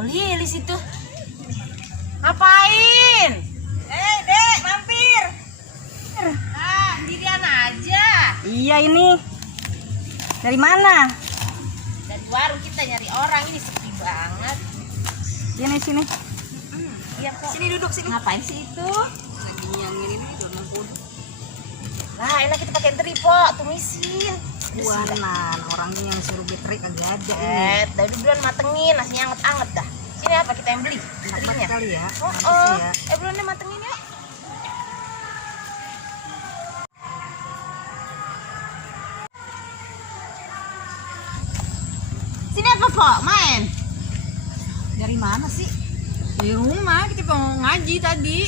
Lilis itu. Ngapain? Dek, mampir. Sendirian aja. Iya ini. Dari mana? Dari warung kita nyari orang, ini sepi banget. Sini. Iya kok. Sini duduk sini. Ngapain sih itu? Lagi nyangin ini donat kudu. Lah, enak kita pakai teripo, tumisin. Buanan orangnya yang suruh betrik kagak ada. Tadi duluan matengin, nasinya anget-anget dah. Sini apa kita yang beli? Enak banget Terinya. kali ya. Oh, Nanti sih ya. Belum matengin ya. Sini apa, Pok? Main? Dari mana sih? Di rumah kita mau ngaji tadi.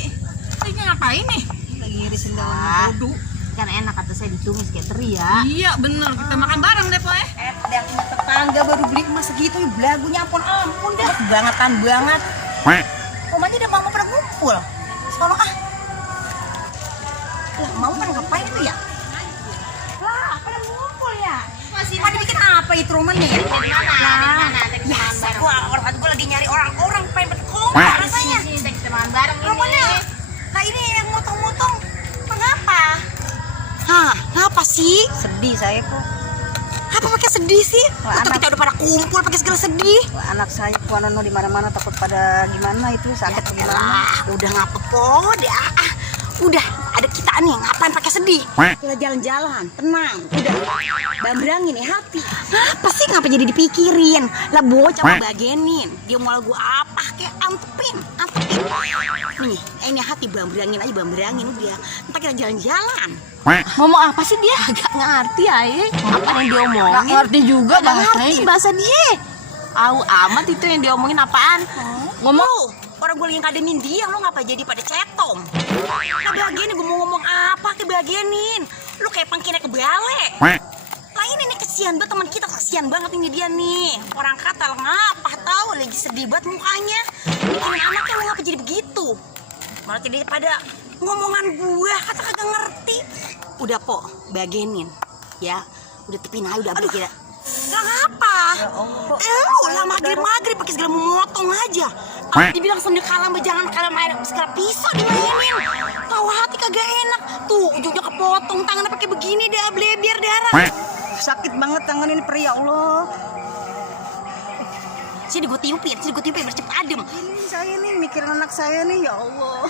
Tadi ngapain nih? Lagi ngirisin daun kudu. Kan enak kata saya ditumis kayak teri ya. Iya bener, kita makan bareng deh po. Yang tetangga baru beli emas segitu, belagunya ampun dah. Bangetan banget. Omanya udah mau pada ngumpul. Sono ah. Lah, mau pada ngapain itu ya? Lah, pada ngumpul ya? Masih Pada bikin apa itu rumahnya ya? mana? Biasa gua lagi nyari orang-orang pengen berkumpul rasanya. Sini kita makan bareng Rumahnya. ini. Nah ini yang motong-motong. Mengapa? Hah, ngapa sih? Sedih saya kok. Apa pakai sedih sih? Wah, Atau kita udah pada kumpul pakai segala sedih? Wah, anak saya kuanono di mana-mana takut pada gimana itu sakit Ya gimana. elah, udah ngapa po deh. Udah ada kita nih, ngapain pakai sedih? Kita jalan-jalan, tenang, udah. Bambrangin nih hati. Apa sih ngapa jadi dipikirin? Lah bocah mau bagenin. Dia mau lagu apa kayak antepin. Nih, ini hati bambrangin aja bambrangin udah. Ntar kita jalan-jalan. Ngomong apa sih dia? Agak ngerti aja. Apa yang dia omongin? Nggak ngerti juga Nggak ngerti bahasanya. bahasa dia. Tahu amat itu yang diomongin apaan? Ngomong orang gue lagi ngademin dia, lo ngapa jadi pada cetong? Nah bagenin, gue mau ngomong apa ke bagenin? Lu kayak pengkina kebalik. Lah ini nih kesian banget teman kita, kesian banget ini dia nih. Orang kata ngapa tahu lagi sedih banget mukanya. Bikin anaknya lo ngapa jadi begitu? Malah jadi pada ngomongan gua kata kagak ngerti. Udah po, bagenin ya. Udah tepin aja udah abis kita. Lah ngapa? Lu lah maghrib pakai segala memotong aja. Dibilang sendiri kalam jangan kalam air segala pisau dimainin. Tahu hati kagak enak. Tuh ujungnya kepotong tangannya pakai begini deh blebiar darah. Sakit banget tangan ini peri, ya Allah. Sini gue tiupin biar cepet adem. Ini saya nih mikirin anak saya nih, ya Allah.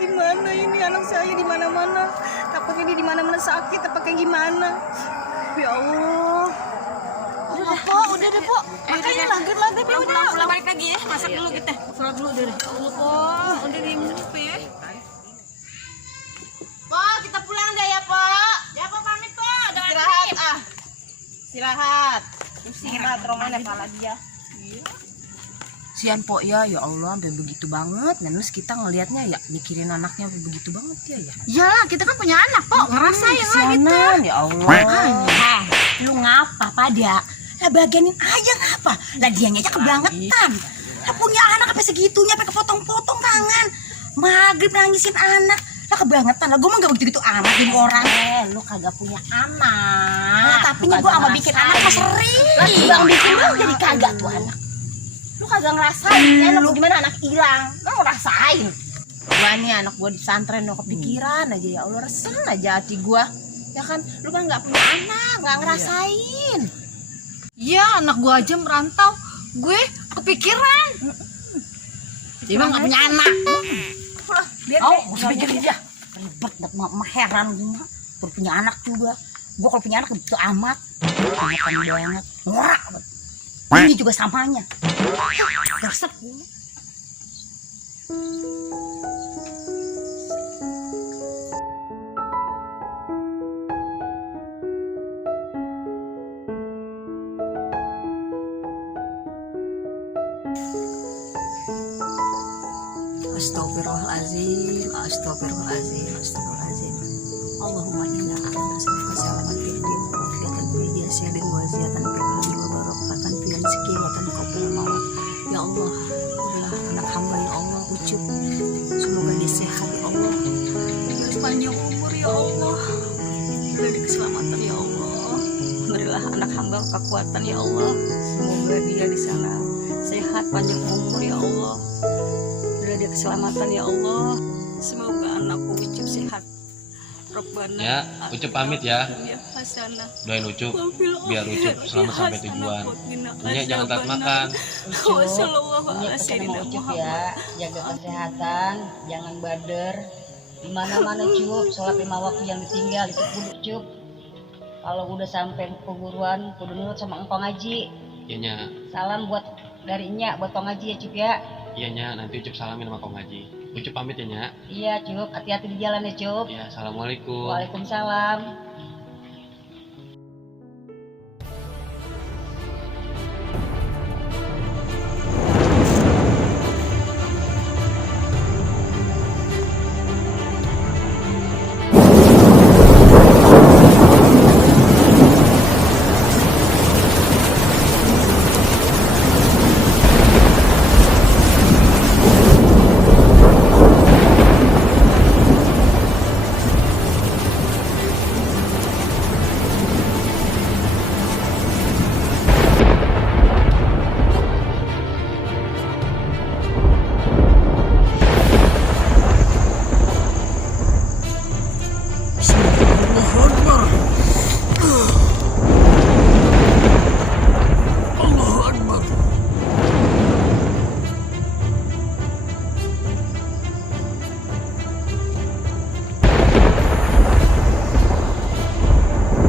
Gimana ini anak saya di mana-mana. Takutnya dia di mana-mana sakit apa kayak gimana. Ya Allah. Udah deh, Po. Makanya maghrib ya udah. Pulang balik lagi ya, masak dulu kita. Sholat dulu deh. Allah po, udah diminum ya. Po, kita pulang deh ya, Po. Ya, Po pamit, Po. Istirahat ah. Istirahat. Istirahat Romana pala dia. Sian po ya Allah sampai begitu banget. Dan terus kita ngelihatnya ya mikirin anaknya sampai begitu banget ya. Iyalah, kita kan punya anak, Po. Ngerasain lah gitu. Sianan, ya Allah. Lu ngapa pada? Lah bagianin aja ngapa? Lah dianya aja kebangetan. Lah punya anak sampai segitunya, sampai kepotong-potong tangan. Maghrib nangisin anak. Lah kebangetan. Lah gue mah gak begitu amat jadi orang. Lu kagak punya anak. Lah tapi gue sama bikin anak mah sering. Lah bang bikin lu jadi kagak tuh anak. Lu kagak ngerasain ya anak lu gimana anak hilang. Lu ngerasain. Gua nih anak gua di pesantren lo kepikiran aja ya Allah, resen aja hati gua. Ya kan lu kan nggak punya anak, nggak ngerasain. Iya, anak gua aja merantau. Gue kepikiran. Dia mah nggak punya anak. Lihat Oh, deh, usah pikirin dia. Ribet, mah heran gue mah. Baru punya anak juga. Gue kalau punya anak begitu amat. Kebangetan banget. Ngorak banget. Ini juga samanya. Resep. Astagfirullahaladzim, astagfirullahaladzim, astagfirullahaladzim. Allahumma inna a'udzuka salamat fid din wa afiatan fil jasad wa ziyatan fil qalbi wa barakatan fil rizqi wa tanqabal maut. Ya Allah, berilah anak hamba ya Allah ucup. Semoga dia sehat ya Allah. Berilah panjang umur ya Allah. Berilah dia keselamatan ya Allah. Berilah anak hamba kekuatan ya Allah. Semoga dia di sana sehat, panjang umur ya Allah. Beri dia keselamatan ya Allah. Semoga anakku Ucup sehat. Rabbana Ya, Ucup pamit ya. ya hasanah. Doain Ucup Wa fil biar Ucup akhirati selamat sampai hasanah tujuan. wa qina Nya jangan telat adzabannar. makan. Wa sallallahu Ini ala pesan sayyidina sama Ucup Muhammad. ya, jaga kesehatan, jangan bader. Di mana-mana Cup, sholat 5 waktu yang ditinggal itu kudu Cup. Kalau udah sampai perguruan, kudu nurut sama engkong Haji. Iya nya, Salam buat dari Nya, buat Kong Haji ya Cup ya. iya nya, nanti Ucup salamin sama Kong Haji. Ucup pamit ya nya. Iya Cup, hati-hati di jalan ya Cup. Ya, assalamualaikum. Waalaikumsalam.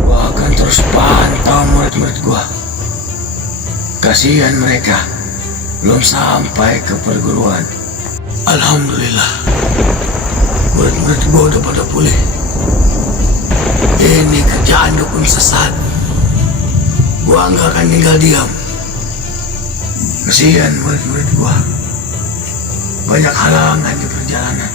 Gua akan terus pantau murid-murid gua. Kasihan mereka belum sampai ke perguruan. Alhamdulillah, murid-murid gua udah pada pulih. Ini kerjaan dukun sesat. Gua nggak akan tinggal diam. Kasihan murid-murid gua, banyak halangan di perjalanan.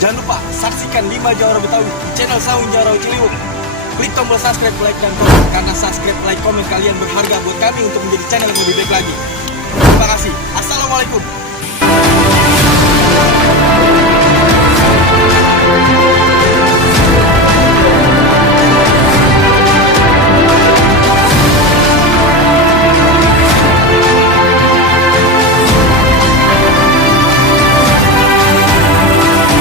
Jangan lupa saksikan 5 Jawara Betawi di channel Saung Jawara Ciliwung. Klik tombol subscribe, like, dan komen. Karena subscribe, like, komen kalian berharga buat kami untuk menjadi channel yang lebih baik lagi. Terima kasih. Assalamualaikum.